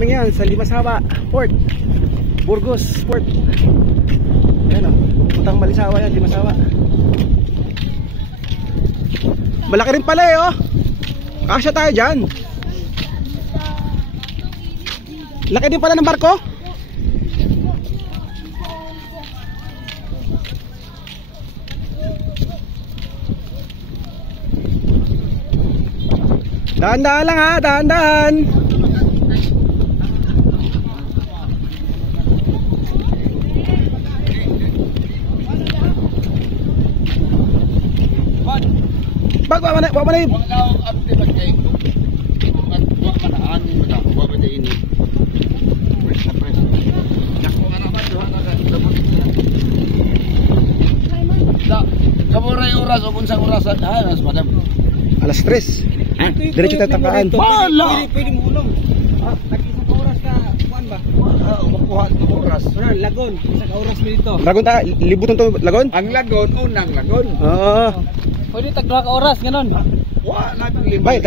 kami ngayon sa Limasawa Port, Burgos Port. Ayan o, puntang Malisawa yan, Limasawa. Malaki rin pala eh oh. Kasya tayo dyan. Laki din pala ng barko. Dahan-dahan lang ha, dahan-dahan. Bag, wala na yun. Kamuray oras o kunsang orasan. Mas madam. Alas 3. Diretso tayo tangkaan. Wala! Pwede mo ulong. Nag-isang oras ka, kuhan ba? Makuha ng oras. Lagon, isang oras mo dito. Lagon ta, libutan to lagon? Ang lagon, unang lagon. Oo. Pwede tagduha ka oras, ganon. Wala nang lima. Bay,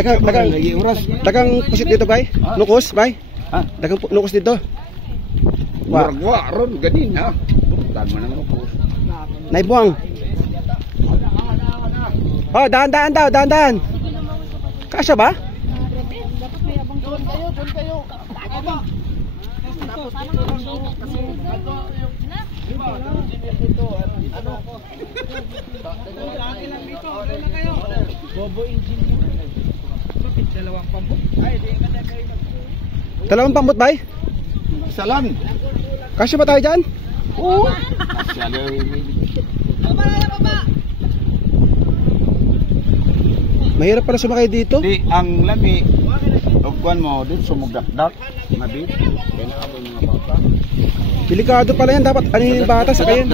dagang pusit dito bay. Nukos bay. Ha? Dagang nukos dito. Waragwa ron ganin ha. Dan man ang nukos. Naibuang. Oh, dahan-dahan daw, dahan-dahan. Kasya ba? Dapat may abang doon kayo, doon kayo. Aba. Bobo engine mo. Bakit dalawang pambot? Ay, di ka na kayo. Dalawang pambot bay. Isa lang. Kasya ba tayo dyan? Oo. Mahirap pala sumakay dito. Di ang lami. Ugwan mo din sumugdak-dak. Mabit. Kaya ako mga bata. Delikado pala yan, dapat ano yung bata sakayin.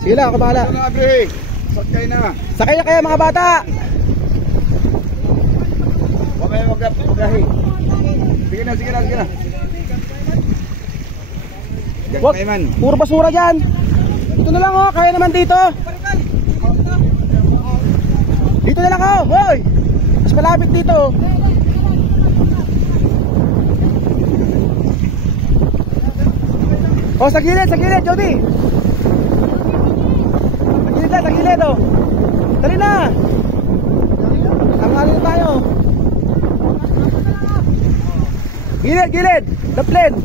Sige lang, ako bahala. Sakay na. Sakay na kayo mga bata. Huwag kayo magahi. Sige na, sige na, sige na. Wag, puro basura dyan. Dito na lang oh, kaya naman dito. Dito na lang oh, hoy. Mas malapit dito. Oh, sa gilid, Jody. Sa gilid oh. Dali na. Ang alin tayo. Gilid, the plane.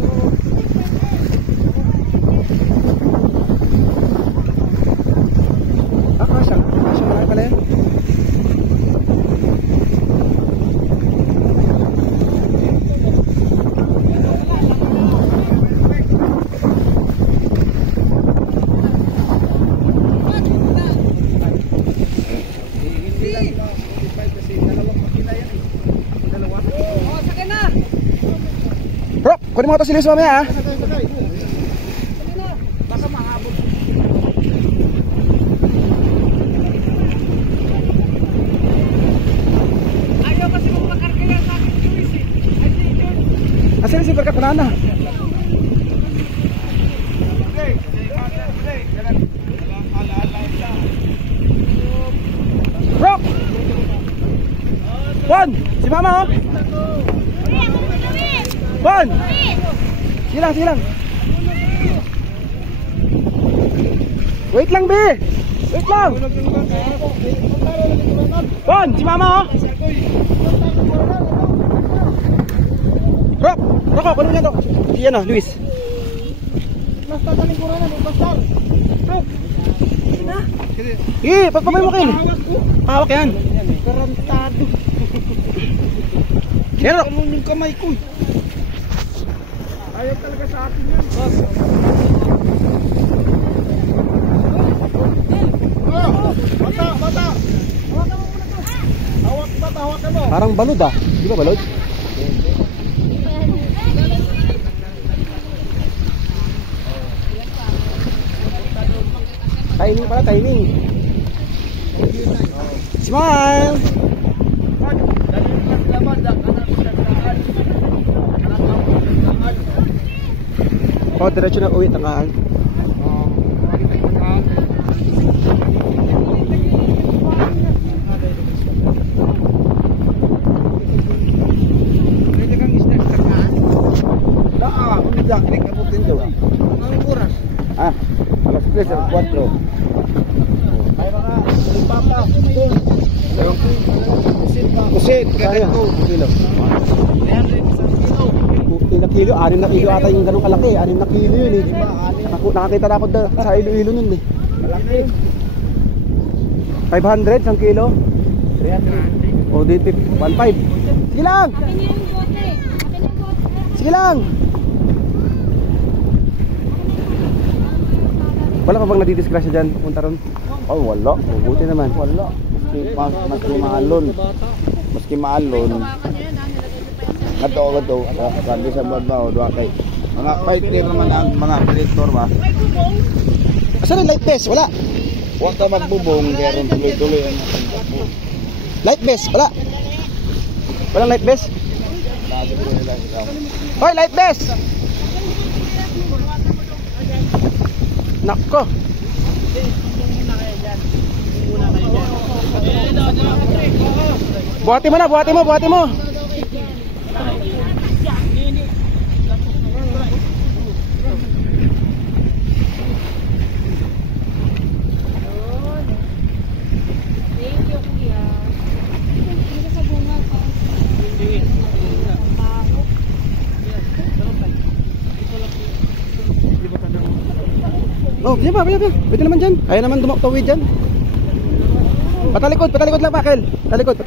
Kasya malaki pala yan. Bro, kunin mo ito si Liz mamaya ha. Baka mahabol. Ayaw kasi mo makarkaya sa akin Luis eh. Asan si Berkat Panana? Bro! Bon! Si Mama oh! Bon! Silang. Wait lang, Be! Wait lang! Bon! Si Mama oh! Rock! Rock! Kunin mo niya to! Iyan oh, Luis. Basta taling corona, bastar. Rock! Eh, pagpapay mo kayo. Hawak yan. Karantado. Yan Rock! Anong yung kamay ko? Ayaw talaga sa akin yan. Bata! Hawakan mo muna to. Hawakan mo. Parang balod ah. Di ba balod? Timing pala, timing. Smile! Oh, diretso na uwi, tangkaan. 3 or 4. Ay mga papa. Kusit, Kaya, kilo. 300 isang kilo. Ilang kilo? 6 na kilo ata yung ganong kalaki. 6 na kilo yun eh. Nakakita na ako sa Iloilo nun eh. Malaki. 500 isang kilo. 300. O di 1.5. Sige lang! Sige lang! Wala ka bang nadidisgrasya dyan? Punta ron? Oh, wala. Buti naman. Wala. Maski maalon. Maski maalon. Gato. Sabi sa babaw, doon kay. Mga fighter naman ang mga predator ba? Asan yung light vest? Wala. Huwag ka magbubong, kaya rin tuloy-tuloy ang natin. Light vest? Wala. Walang light vest? Sabi ko nila ikaw. Hoy, light vest! Nako. Buhati mo na, buhati mo. Thank you, kuya. Hindi sa bunga pa. Oh, sige pa. Pwede naman dyan. Kaya naman tuwid dyan. Patalikod lang pa, Kel. Patalikod.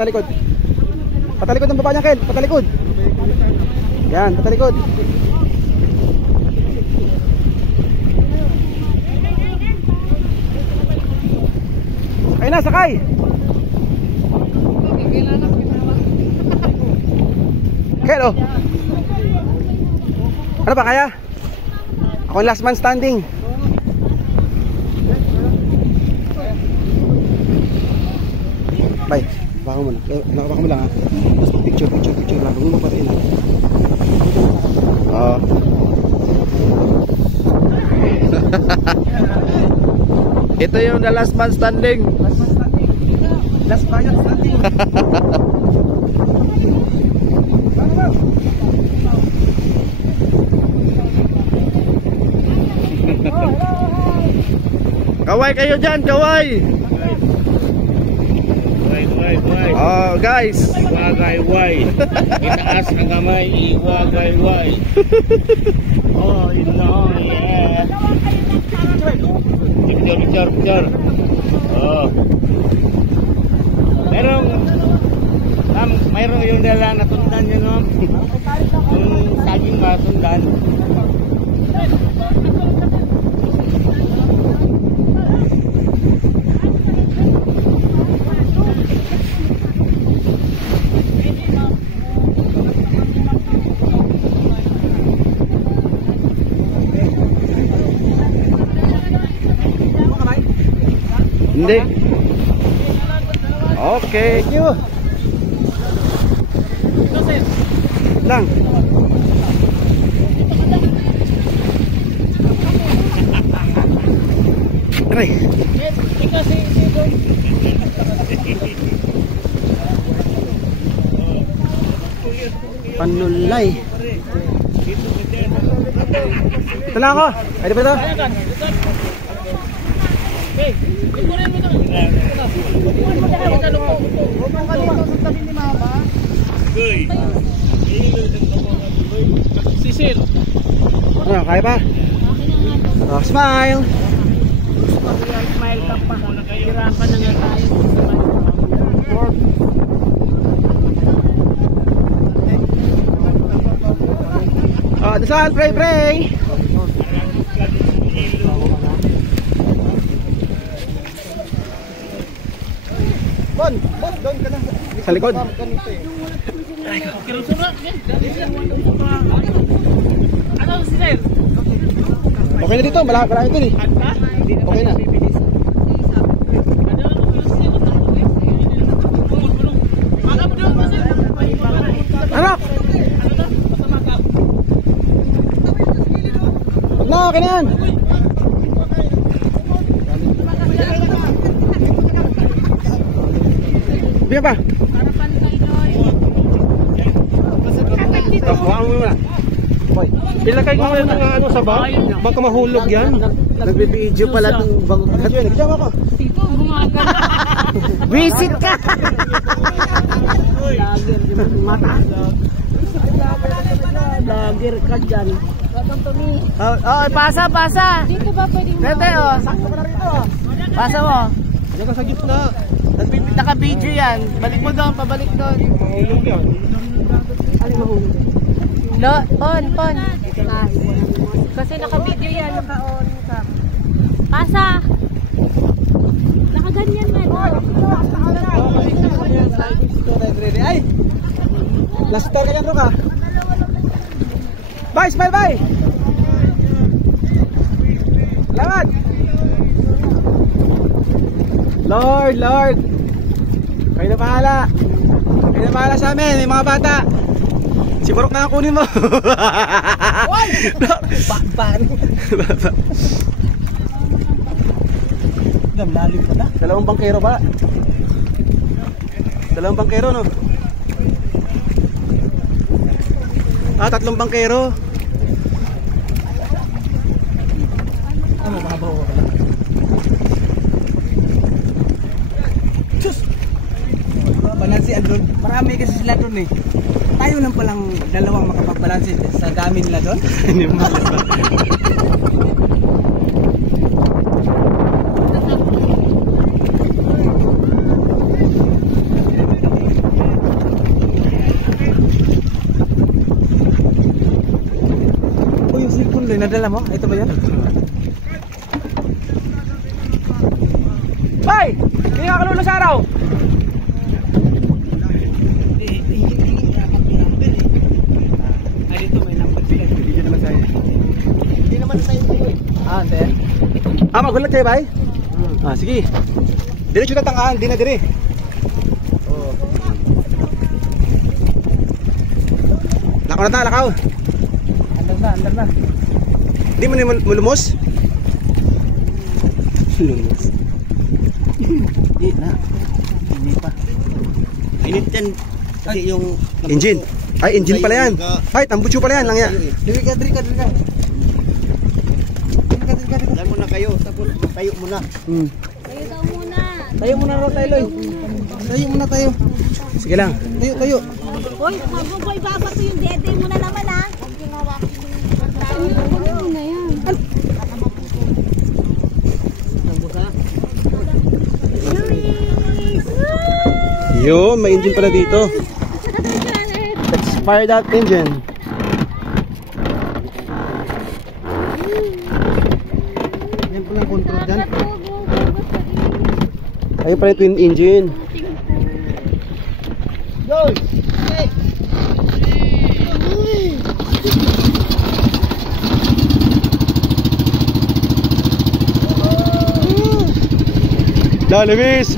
Patalikod ng baba niya, Kel. Patalikod. Yan, patalikod. Sakay. Kel, oh. Ano ba kaya? Ako yung last man standing. Bye. Baka mo na. Baka mo lang ha. Picture lang. Huwag mo papatiin ha. Oo. Ito yung the last man standing. Last man standing. Kaway kayo dyan, kaway. Why. Oh, guys. Iwagay. Itaas ang kamay, iwagay. Oh, yeah. Picture. Oh. Mayroong yung dala na tundan yun, no? Yung saging ba tundan? Hindi. Okay. Thank you. Lang. Aray. Panulay. Ito lang ako. Pwede ba ito? Sisil. Ano, kaya pa? Oh, smile. Smile ka pa. Hirapan na nga tayo. Oh, dasal, pray. Bon, doon ka na. Sa likod. Ano si Sir? Okay na dito, malaki ito eh. Okay na. Anak! Na, okay na yan. Bigyan pa. Hawakan mo muna. Ilagay mo na ng ano sa bag. Baka mahulog yan. Nagbibideo pala itong bangong. Nagkama ako. Dito, gumagano. Visit ka! Lager ka dyan. Pasa! Dito ba pwedeng Tete, oh. Pasa mo. Diyan ka sa gitna. Naka-video yan. Balik mo doon, pabalik doon. Mahulog yan. On. Kasi naka-video yan, naka-on ka. Pasa! Nakaganyan na. Ay! Laster ka dyan, Roka. Bye, smile, bye! Salamat! Lord! Kayo na bahala sa amin, may mga bata. Si Barok na kunin mo. Bakban. Lalim pa na. Dalawang bangkero ba? Dalawang bangkero, no? Tatlong bangkero. Ano mababaw ka? Sus! Balansi andun. Marami kasi sila dun eh. Tayo lang palang dalawang makapagbalansi sa dami nila dun. Hindi mo. Yung cellphone na nadala mo? Ito ba yan? Bay! Hindi nga kalulo sa araw! Ay, dito may number sila. Hindi naman sa'yo. Hindi naman sa'yo ito eh. Hindi. Magulat kayo, bay? Sige. Diretso na tangahan, di na dire. Lakaw na ta, lakaw. Andar na. Hindi mo na mulumos? Lumos. Hindi na. Hindi pa. Init yan. Kasi yung... Engine. Ay, engine pala yan. Ay, tambucho pala yan lang yan. Diri ka. Diyan muna kayo. Tapos tayo muna. Tayo daw muna. Tayo muna raw tayo, Loy. Tayo muna tayo. Sige lang. Tayo. Hoy, bago ko ibabato yung dede mo na naman ha. Ano na yan? Yun, may engine pala dito. Let's fire that engine. Yan pala ang control dyan. Ayun pala yung twin engine. Go! Lemis!